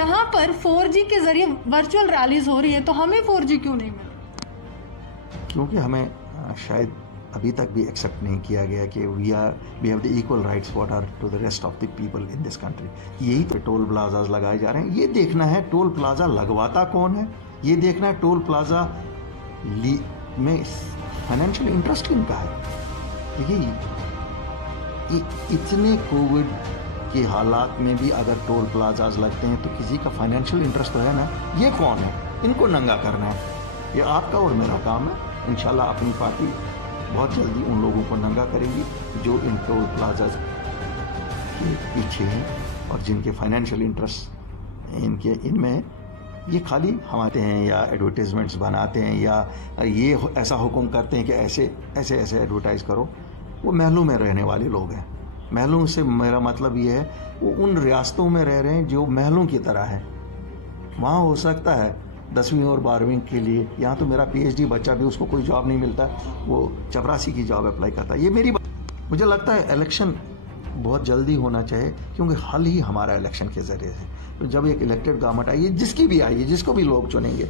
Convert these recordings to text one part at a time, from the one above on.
यहाँ पर 4G के जरिए वर्चुअल रैलीज हो रही है, तो हमें 4G क्यों नहीं मिल? क्योंकि हमें शायद अभी तक भी एक्सेप्ट नहीं किया गया कि we have the equal rights what are to the rest of the people in this country. यही तो टोल प्लाजाज लगाए जा रहे हैं। ये देखना है टोल प्लाजा लगवाता कौन है, ये देखना है टोल प्लाजा में फाइनेंशियल इंटरेस्ट किनका है। देखिए इतने कोविड के हालात में भी अगर टोल प्लाजाज लगते हैं तो किसी का फाइनेंशियल इंटरेस्ट तो है ना। ये कौन है, इनको नंगा करना है। ये आपका और मेरा काम है। इंशाल्लाह अपनी पार्टी बहुत जल्दी उन लोगों को नंगा करेगी जो इन टोल प्लाजाज के पीछे हैं और जिनके फाइनेंशियल इंटरेस्ट इनमें ये खाली हमारे हैं या एडवर्टाइजमेंट्स बनाते हैं या ये ऐसा हुक्म करते हैं कि ऐसे एडवर्टाइज करो। वो महलों में रहने वाले लोग हैं। महलों से मेरा मतलब ये है वो उन रियासतों में रह रहे हैं जो महलों की तरह है। वहाँ हो सकता है 10वीं और 12वीं के लिए, यहाँ तो मेरा PhD बच्चा भी उसको कोई जॉब नहीं मिलता, वो चपरासी की जॉब अप्लाई करता है। ये मेरी मुझे लगता है इलेक्शन बहुत जल्दी होना चाहिए क्योंकि हल ही हमारा इलेक्शन के ज़रिए से। तो जब एक इलेक्टेड गवर्नमेंट आई है, जिसकी भी आई है, जिसको भी लोग चुनेंगे,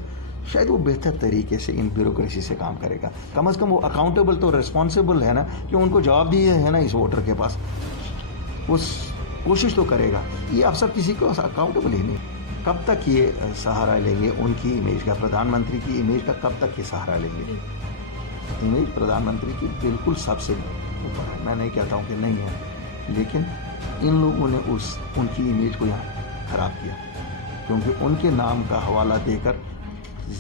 शायद वो बेहतर तरीके से इन ब्यूरोक्रेसी से काम करेगा। कम से कम वो अकाउंटेबल तो रिस्पॉन्सिबल है ना, कि उनको जवाब दी है ना इस वोटर के पास, वो कोशिश तो करेगा। ये अफसर किसी को अकाउंटेबल ही नहीं। कब तक ये सहारा लेंगे उनकी इमेज का, प्रधानमंत्री की इमेज का कब तक ये सहारा लेंगे? इमेज प्रधानमंत्री की बिल्कुल सबसे ऊपर है। मैं नहीं कहता हूँ कि नहीं है, लेकिन इन लोगों ने उनकी इमेज को यहाँ खराब किया क्योंकि उनके नाम का हवाला देकर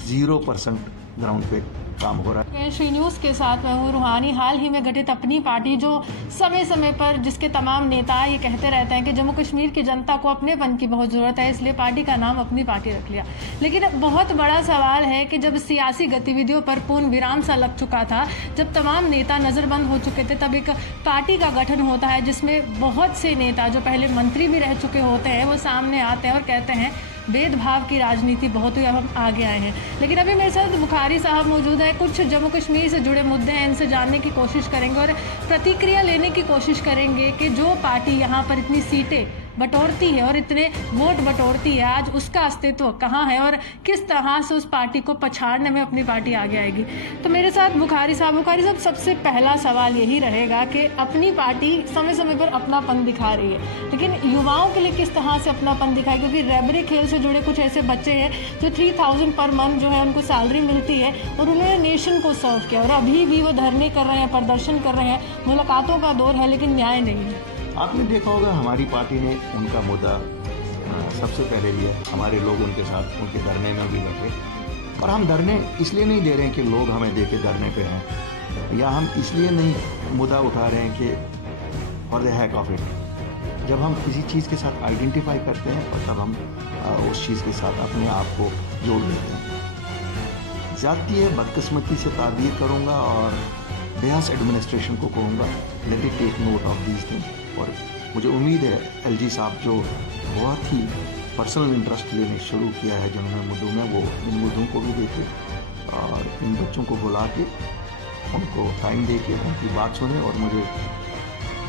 0% ग्राउंड पे काम हो रहा है। श्री न्यूज़ के साथ मैं हूँ रूहानी। हाल ही में गठित अपनी पार्टी जो समय समय पर जिसके तमाम नेता ये कहते रहते हैं कि जम्मू कश्मीर की जनता को अपनेपन की बहुत ज़रूरत है, इसलिए पार्टी का नाम अपनी पार्टी रख लिया। लेकिन बहुत बड़ा सवाल है कि जब सियासी गतिविधियों पर पूर्ण विराम सा लग चुका था, जब तमाम नेता नज़रबंद हो चुके थे, तब एक पार्टी का गठन होता है जिसमें बहुत से नेता जो पहले मंत्री भी रह चुके होते हैं वो सामने आते हैं और कहते हैं भेदभाव की राजनीति बहुत हुई, अब हम आगे आए हैं। लेकिन अभी मेरे साथ बुखारी साहब मौजूद है। कुछ जम्मू कश्मीर से जुड़े मुद्दे हैं, इनसे जानने की कोशिश करेंगे और प्रतिक्रिया लेने की कोशिश करेंगे कि जो पार्टी यहाँ पर इतनी सीटें बटोरती है और इतने वोट बटोरती है, आज उसका अस्तित्व कहाँ है और किस तरह से उस पार्टी को पछाड़ने में अपनी पार्टी आगे आएगी। तो मेरे साथ बुखारी साहब, सबसे पहला सवाल यही रहेगा कि अपनी पार्टी समय समय पर अपनापन दिखा रही है, लेकिन युवाओं के लिए किस तरह से अपनापन दिखाए? क्योंकि रेबरी खेल से जुड़े कुछ ऐसे बच्चे हैं जो 3000 पर मंथ जो है उनको सैलरी मिलती है और उन्होंने नेशन को सर्व किया और अभी भी वो धरने कर रहे हैं, प्रदर्शन कर रहे हैं, मुलाकातों का दौर है, लेकिन न्याय नहीं है। आपने देखा होगा हमारी पार्टी ने उनका मुद्दा सबसे पहले लिया। हमारे लोग उनके साथ उनके धरने में भी बैठे और हम धरने इसलिए नहीं दे रहे हैं कि लोग हमें दे के धरने पे हैं, या हम इसलिए नहीं मुद्दा उठा रहे हैं कि for the hack of it. जब हम किसी चीज़ के साथ आइडेंटिफाई करते हैं और तब हम उस चीज़ के साथ अपने आप को जोड़ लेते हैं। ज़्यादती है, बदकिस्मती से ताबीर करूँगा और बिहास एडमिनिस्ट्रेशन को कहूँगा let it take note of these things. और मुझे उम्मीद है LG साहब जो बहुत ही पर्सनल इंटरेस्ट लेने शुरू किया है जिन्होंने मुद्दों में, वो इन मुद्दों को भी देखे और इन बच्चों को बुला के उनको टाइम दे के उनकी बात सुने और मुझे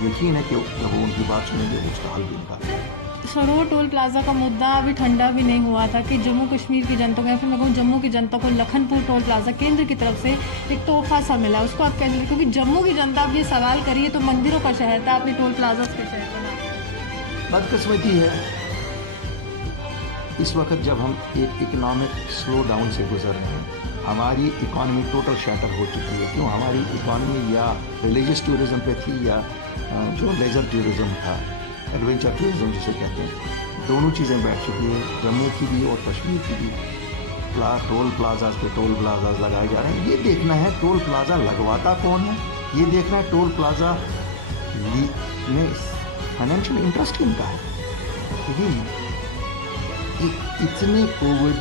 यकीन है कि जब वो उनकी बात सुनेंगे उसका हल भी निकालेंगे। सरोवर टोल प्लाजा का मुद्दा अभी ठंडा भी नहीं हुआ था कि जम्मू कश्मीर की जनता को या फिर मैं कहूँ जम्मू की जनता को लखनपुर टोल प्लाजा केंद्र की तरफ से एक तोहफा सा मिला, उसको आप कहेंगे? क्योंकि जम्मू की जनता अब ये सवाल करिए तो मंदिरों का शहर था, आपने टोल प्लाजा के शहर बना। बदकिस्मती है इस वक्त जब हम एक इकोनॉमिक स्लो डाउन से गुजर रहे हैं। हमारी इकॉनमी टोटल शटर हो चुकी है। क्यों? हमारी इकॉनमी या रिलीजियस टूरिज्म पे थी या जो लेजर टूरिज्म था, एडवेंचर टूरिज्म जिसे कहते हैं, दोनों चीज़ें बैठ चुकी है, जम्मू की भी और कश्मीर की भी। टोल प्लाजाज पे टोल प्लाजाज लगाए जा रहे हैं। ये देखना है टोल प्लाजा लगवाता कौन है, ये देखना है टोल प्लाजा में फाइनेंशियल इंटरेस्ट किनका है। क्योंकि इतने कोविड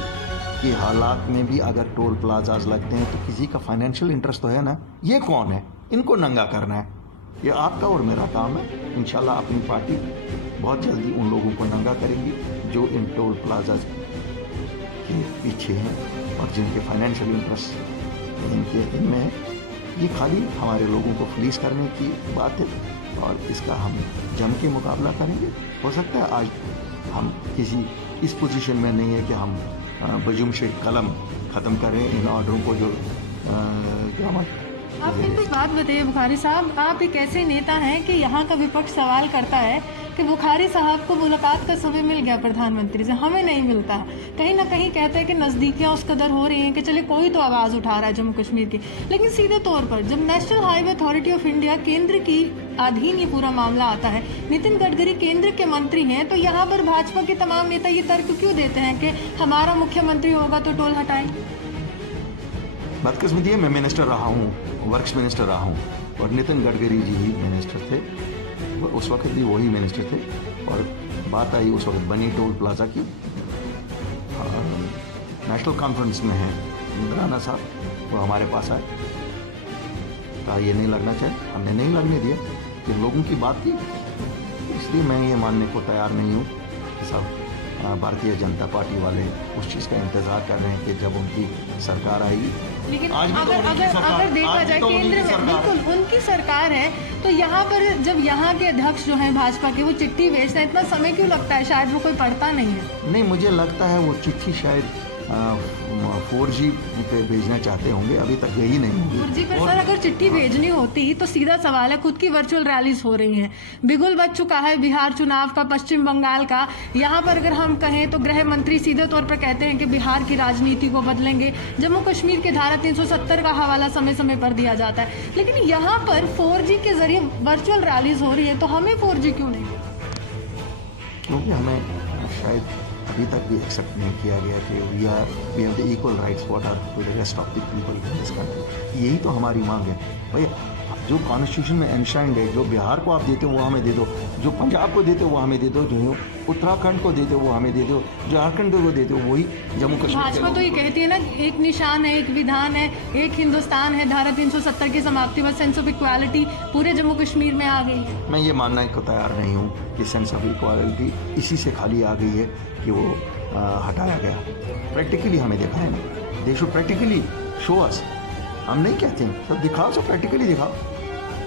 के हालात में भी अगर टोल प्लाजाज लगते हैं तो किसी का फाइनेंशियल इंटरेस्ट तो है ना। ये कौन है, इनको नंगा करना है। ये आपका और मेरा काम है। इंशाल्लाह अपनी पार्टी बहुत जल्दी उन लोगों को नंगा करेंगी जो इन टोल प्लाजाज के पीछे हैं और जिनके फाइनेंशियल इंटरेस्ट इनमें है। ये खाली हमारे लोगों को फ्लीस करने की बात है और इसका हम जम के मुकाबला करेंगे। हो सकता है आज हम किसी इस पोजीशन में नहीं है कि हम बजुम से कलम ख़त्म करें इन ऑर्डरों को जो गवर्नमेंट। आप मेरे को एक बात बताइए बुखारी साहब, आप एक ऐसे नेता हैं कि यहाँ का विपक्ष सवाल करता है कि बुखारी साहब को मुलाकात का समय मिल गया प्रधानमंत्री से, हमें नहीं मिलता। कहीं ना कहीं कहते हैं कि नज़दीकियाँ उस कदर हो रही हैं कि चले कोई तो आवाज़ उठा रहा है जम्मू कश्मीर की। लेकिन सीधे तौर पर जब national highway authority of India केंद्र की अधीन ये पूरा मामला आता है, नितिन गडकरी केंद्र के मंत्री हैं, तो यहाँ पर भाजपा के तमाम नेता ये तर्क क्यों देते हैं कि हमारा मुख्यमंत्री होगा तो टोल हटाएंगे? बदकिस्मती है, मैं मिनिस्टर रहा हूँ, वर्क्स मिनिस्टर रहा हूँ, और नितिन गडकरी जी ही मिनिस्टर थे, उस वक्त भी वही मिनिस्टर थे। और बात आई उस वक्त बनी टोल प्लाजा की, नेशनल कॉन्फ्रेंस में है राणा साहब, वो हमारे पास आए, कहा ये नहीं लगना चाहिए, हमने नहीं लगने दिया, फिर लोगों की बात की। इसलिए मैं ये मानने को तैयार नहीं हूँ कि सब भारतीय जनता पार्टी वाले उस चीज़ का इंतज़ार कर रहे हैं कि जब उनकी सरकार आएगी। लेकिन अगर देखा जाए केंद्र में बिल्कुल उनकी सरकार है, तो यहाँ पर जब यहाँ के अध्यक्ष जो हैं भाजपा के, वो चिट्ठी भेजते हैं, इतना समय क्यों लगता है? शायद वो कोई पढ़ता नहीं है। नहीं, मुझे लगता है वो चिट्ठी शायद 4G पे भेजना चाहते होंगे, अभी तक गई नहीं होगी। 4G पर सर अगर चिट्ठी भेजनी होती तो सीधा सवाल है, खुद की वर्चुअल रैलीज हो रही हैं, बिगुल बज चुका है बिहार चुनाव का, पश्चिम बंगाल का। यहाँ पर अगर हम कहें तो गृह मंत्री सीधे तौर पर कहते हैं कि बिहार की राजनीति को बदलेंगे, जम्मू कश्मीर के धारा 370 का हवाला समय समय पर दिया जाता है। लेकिन यहाँ पर 4G के जरिए वर्चुअल रैलीज हो रही है, तो हमें 4G क्यों नहीं? क्योंकि हमें शायद अभी तक भी एक्सेप्ट नहीं किया गया कि we have the equal rights what are to the rest of the people in this country. यही तो हमारी मांग है भाई, जो कॉन्स्टिट्यूशन में एनशाइंड है, जो बिहार को आप देते हो वो हमें दे दो, जो पंजाब को देते हो वो हमें दे दो, जो उत्तराखंड को देते हो वो हमें दे दो, जो झारखंड को देते हो वही जम्मू कश्मीर। भाजपा तो ये कहती है ना, एक निशान है, एक विधान है, एक हिंदुस्तान है, धारा 370 की समाप्ति बस सेंस ऑफ इक्वालिटी पूरे जम्मू कश्मीर में आ गई। मैं ये मानने को तैयार नहीं हूँ कि सेंस ऑफ इक्वालिटी इसी से खाली आ गई है कि वो हटाया गया। प्रैक्टिकली हमें देखा है ना, they should practically show us. हम नहीं कहते हैं तो दिखाओ, सो प्रैक्टिकली दिखाओ।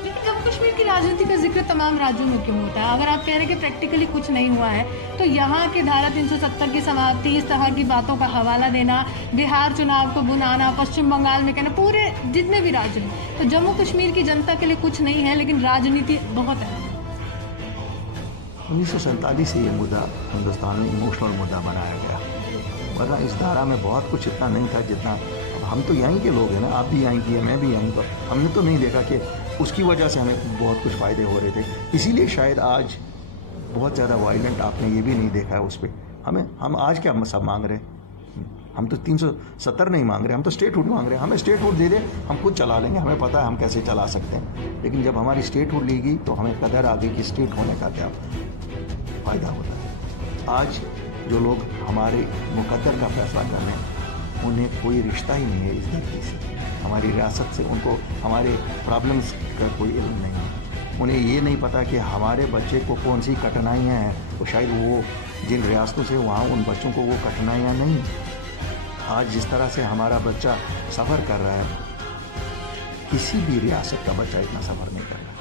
लेकिन जम्मू कश्मीर की राजनीति का जिक्र तमाम राज्यों में क्यों होता है? अगर आप कह रहे हैं कि प्रैक्टिकली कुछ नहीं हुआ है, तो यहाँ के धारा 370 की समाप्ति, इस तरह की बातों का हवाला देना, बिहार चुनाव को बुलाना, पश्चिम बंगाल में कहना, पूरे जितने भी राज्य हैं, तो जम्मू कश्मीर की जनता के लिए कुछ नहीं है, लेकिन राजनीति बहुत है। 1947 से ये मुद्दा हिंदुस्तान में इमोशनल मुद्दा बनाया गया, वरना इस धारा में बहुत कुछ इतना नहीं था जितना। अब हम तो यहीं के लोग हैं ना, आप भी यहीं की है, मैं भी यहीं का, हमने तो नहीं देखा कि उसकी वजह से हमें बहुत कुछ फ़ायदे हो रहे थे। इसीलिए शायद आज बहुत ज़्यादा वायलेंट आपने ये भी नहीं देखा है उस पर। हम आज क्या सब मांग रहे हैं? हम तो 370 नहीं मांग रहे, हम तो स्टेटहुड मांग रहे हैं। हमें स्टेटहुड दे दे, हम खुद चला लेंगे, हमें पता है हम कैसे चला सकते हैं। लेकिन जब हमारी स्टेटहुड लेगी तो हमें कदर आ गई कि स्टेट होने का क्या फ़ायदा होता है। आज जो लोग हमारे मुकद्दर का फैसला कर रहे हैं, उन्हें कोई रिश्ता ही नहीं है इस धरती से, हमारी रियासत से। उनको हमारे प्रॉब्लम्स का कोई इल्म नहीं है। उन्हें ये नहीं पता कि हमारे बच्चे को कौन सी कठिनाइयाँ हैं, तो शायद वो जिन रियासतों से वहाँ उन बच्चों को वो कठिनाइयाँ नहीं। आज जिस तरह से हमारा बच्चा सफ़र कर रहा है, किसी भी रियासत का बच्चा इतना सफ़र नहीं कर रहा।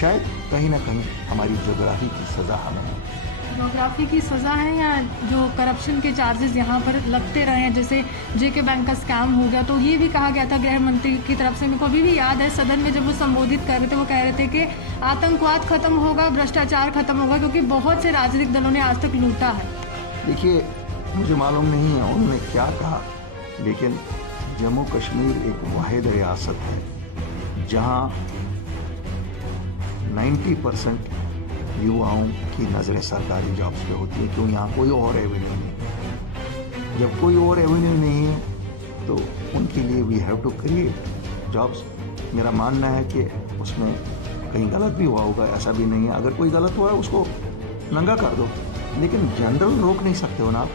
शायद कहीं ना कहीं हमारी ज्योग्राफी की सज़ा हमें है। ज्योग्राफी की सज़ा है, या जो करप्शन के चार्जेस यहाँ पर लगते रहे हैं, जैसे जेके बैंक का स्कैम हो गया, तो ये भी कहा गया था गृह मंत्री की तरफ से। मेरे को अभी भी याद है सदन में जब वो संबोधित कर रहे थे, वो कह रहे थे कि आतंकवाद खत्म होगा, भ्रष्टाचार खत्म होगा, क्योंकि बहुत से राजनीतिक दलों ने आज तक लूटा है। देखिए, मुझे मालूम नहीं है उन्होंने क्या कहा, लेकिन जम्मू कश्मीर एक वाहिद रियासत है जहाँ 90% युवाओं की नज़रें सरकारी जॉब्स पे होती है। क्यों? यहाँ कोई और एवेन्यू नहीं। जब कोई और एवेन्यू नहीं है तो उनके लिए we have to create jobs. मेरा मानना है कि उसमें कहीं गलत भी हुआ होगा, ऐसा भी नहीं है। अगर कोई गलत हुआ है उसको नंगा कर दो, लेकिन जनरल रोक नहीं सकते हो ना आप।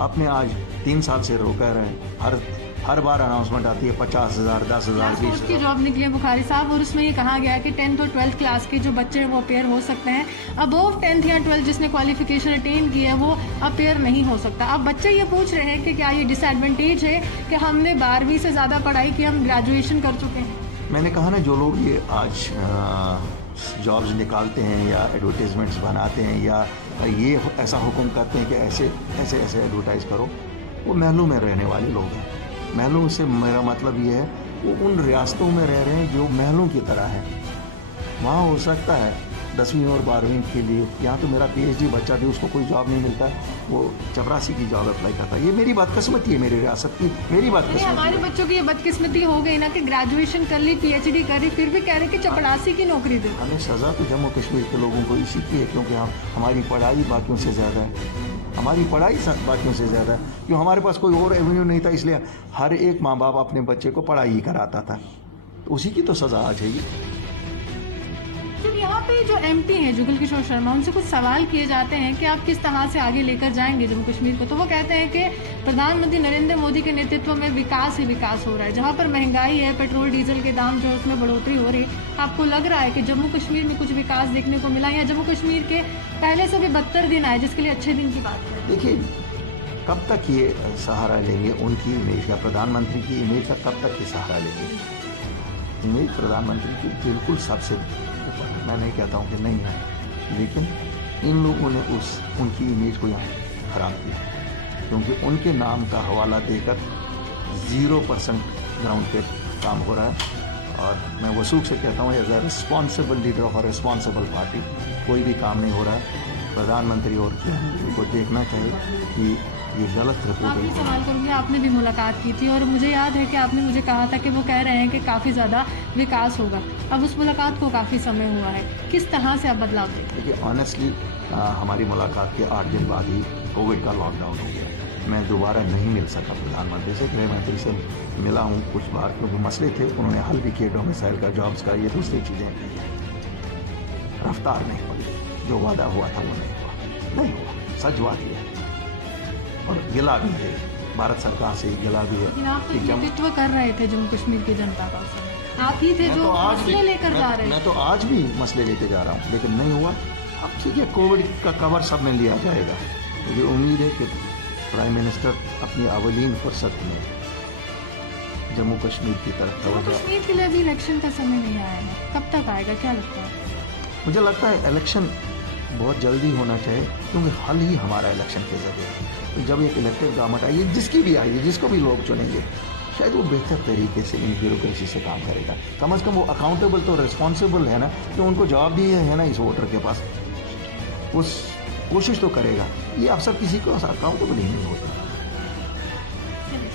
आपने आज 3 साल से रोका रहे, हर बार अनाउंसमेंट आती है 50,000, 10,000, 20,000 की जॉब निकली है बुखारी साहब, और उसमें ये कहा गया कि 10th और 12th क्लास के जो बच्चे हैं वो अपेयर हो सकते हैं। अबोव 10th या 12th जिसने क्वालिफिकेशन अटेन की है वो अपेयर नहीं हो सकता। अब बच्चे ये पूछ रहे हैं कि क्या ये डिसएडवांटेज है कि हमने 12वीं से ज़्यादा पढ़ाई की, हम ग्रेजुएशन कर चुके हैं? मैंने कहा ना, जो लोग ये आज जॉब्स निकालते हैं या एडवर्टीजमेंट्स बनाते हैं या ये ऐसा हुक्म करते हैं कि ऐसे ऐसे ऐसे एडवर्टाइज़ करो, वो महलों में रहने वाले लोग हैं। महलों से मेरा मतलब ये है वो उन रियासतों में रह रहे हैं जो महलों की तरह है। वहाँ हो सकता है 10वीं और 12वीं के लिए, यहाँ तो मेरा PhD बच्चा भी उसको कोई जॉब नहीं मिलता, वो चपरासी की जॉब अप्लाई करता है। ये मेरी बदकिस्मती है, मेरी रियासत की मेरी बदकिस्मती हमारे है। बच्चों की ये बदकिस्मती हो गई ना कि ग्रेजुएशन कर ली, PhD कर ली, फिर भी कह रहे कि चपरासी की नौकरी दे। हमें सज़ा तो जम्मू कश्मीर के लोगों को इसी की है, क्योंकि हमारी पढ़ाई बाकियों से ज़्यादा है। हमारी पढ़ाई बाकियों से ज़्यादा है, क्यों हमारे पास कोई और एवेन्यू नहीं था, इसलिए हर एक माँ बाप अपने बच्चे को पढ़ाई ही कराता था, तो उसी की तो सज़ा आ जाएगी। जब यहाँ पे जो MP हैं जुगल किशोर शर्मा, उनसे कुछ सवाल किए जाते हैं कि आप किस तरह से आगे लेकर जाएंगे जम्मू कश्मीर को, तो वो कहते हैं कि प्रधानमंत्री नरेंद्र मोदी के नेतृत्व में विकास ही विकास हो रहा है। जहाँ पर महंगाई है, पेट्रोल डीजल के दाम जो है उसमें बढ़ोतरी हो रही है, आपको लग रहा है कि जम्मू कश्मीर में कुछ विकास देखने को मिला, या जम्मू कश्मीर के पहले से भी बदतर दिन आए जिसके लिए अच्छे दिन की बात है? देखिए, कब तक ये सहारा लेंगे उनकी इमेज का, प्रधानमंत्री की इमेज का कब तक ये सहारा लेंगे? इमेज प्रधानमंत्री की बिल्कुल सबसे ऊपर, मैं नहीं कहता हूँ कि नहीं है, लेकिन इन लोगों ने उनकी इमेज को यहाँ खराब किया, क्योंकि उनके नाम का हवाला देकर 0% ग्राउंड पे काम हो रहा है। और मैं वसूख से कहता हूँ, as a responsible leader of a responsible party कोई भी काम नहीं हो रहा है। प्रधानमंत्री और गृहमंत्री को देखना चाहिए कि ये गलत रिपोर्ट आपने है। सवाल करूँगी, आपने भी मुलाकात की थी और मुझे याद है कि आपने मुझे कहा था कि वो कह रहे हैं कि काफ़ी ज़्यादा विकास होगा। अब उस मुलाकात को काफ़ी समय हुआ है, किस तरह से आप बदलाव देखते हैं? देखिए, ऑनेस्टली हमारी मुलाकात के 8 दिन बाद ही कोविड का लॉकडाउन हो गया। मैं दोबारा नहीं मिल सका प्रधानमंत्री से, गृहमंत्री से मिला हूँ कुछ बार, क्योंकि मसले थे, उन्होंने हल भी किए, डोमिसाइल का, जॉब्स का, ये दूसरी चीज़ें। रफ्तार नहीं हुई, जो वादा हुआ था वो नहीं हुआ, सच बात ये है। और गिला भी है भारत सरकार से, गिला भी है। लेकिन आप तो नेतृत्व कर रहे थे जम्मू कश्मीर की जनता का, उस समय आप ही थे जो मसले लेकर जा रहे हैं। मैं तो आज भी मसले लेके जा रहा हूँ, लेकिन नहीं हुआ। अब ठीक है, कोविड का कवर सब में लिया जाएगा। मुझे उम्मीद है कि प्राइम मिनिस्टर अपनी अवलीन फुर्सत में जम्मू कश्मीर की तरफ जम्मू कश्मीर के लिए अभी इलेक्शन का समय नहीं आया है, कब तक आएगा, क्या लगता है? मुझे लगता है इलेक्शन बहुत जल्दी होना चाहिए, क्योंकि हल ही हमारा इलेक्शन के जरिए है। तो जब एक इलेक्टेड गवर्नमेंट आएगी, जिसकी भी आएगी, जिसको भी लोग चुनेंगे, शायद वो बेहतर तरीके से इन ब्यूरोक्रेसी से काम करेगा। कम से कम वो अकाउंटेबल तो रिस्पॉन्सिबल है ना, कि उनको जवाब दिए है ना इस वोटर के पास, उस कोशिश तो करेगा। ये अफसर किसी को अकाउंटेबल ही नहीं होता।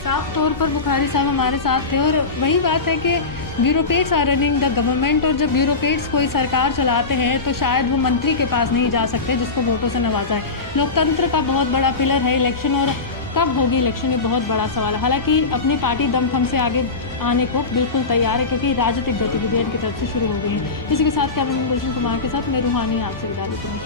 साफ तौर पर बुखारी साहब हमारे साथ थे, और वही बात है कि bureaucrats are running the government, और जब ब्यूरोक्रेट्स कोई सरकार चलाते हैं तो शायद वो मंत्री के पास नहीं जा सकते जिसको वोटों से नवाजा है। लोकतंत्र का बहुत बड़ा पिलर है इलेक्शन, और कब होगी इलेक्शन ये बहुत बड़ा सवाल है। हालांकि अपनी पार्टी दमखम से आगे आने को बिल्कुल तैयार है, क्योंकि राजनीतिक गतिविधियां इनकी तरफ से शुरू हो गई हैं। इसी के साथ कैमरामैन गुलशन कुमार के साथ मैं रूहानी आपसे विदा लेती हूँ।